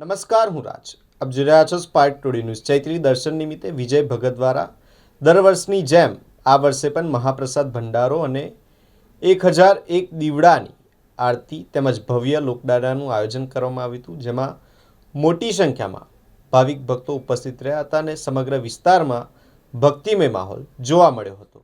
નમસ્કાર, હું રાજ. આપ જોઈ રહ્યા છો સ્પાર્ક ટુડે ન્યૂઝ. ચૈત્રી દર્શન નિમિત્તે વિજય ભગત દ્વારા દર વર્ષની જેમ આ વર્ષે પણ મહાપ્રસાદ ભંડારો અને 1001 દીવડાની આરતી તેમજ ભવ્ય લોકડાયરાનું આયોજન કરવામાં આવ્યું હતું, જેમાં મોટી સંખ્યામાં ભાવિક ભક્તો ઉપસ્થિત રહ્યા હતા અને સમગ્ર વિસ્તારમાં ભક્તિમય માહોલ જોવા મળ્યો હતો.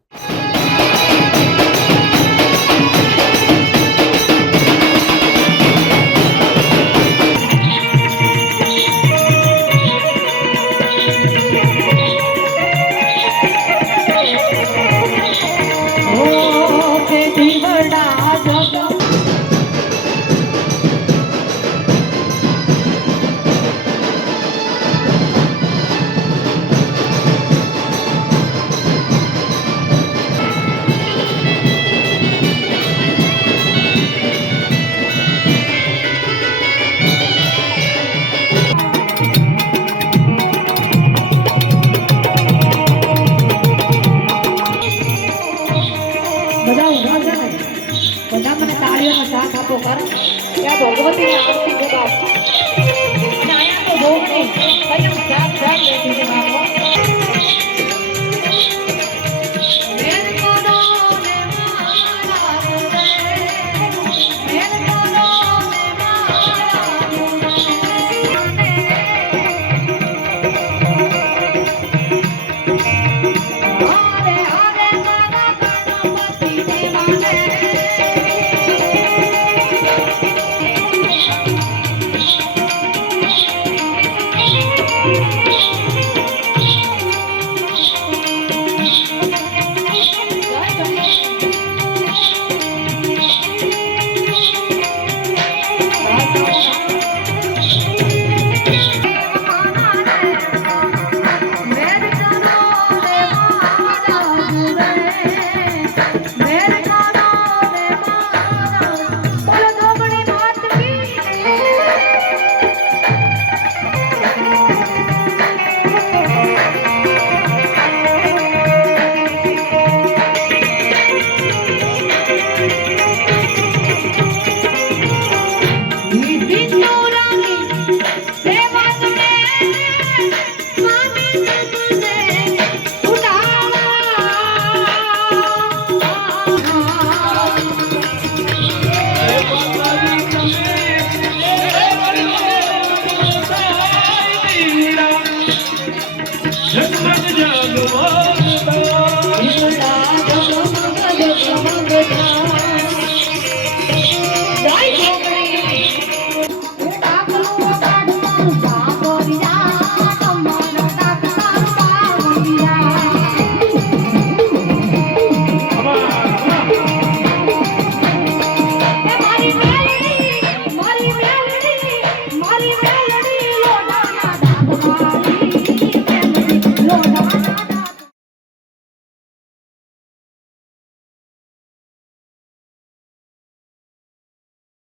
બધા ઉભા છે ને, બધા મને તાળીઓનો સાથ આપો કર. ત્યાં ભગવતીની આરતી જગાવો અને અહીંયા તો ભોગની કઈ સાથ બેઠી છે.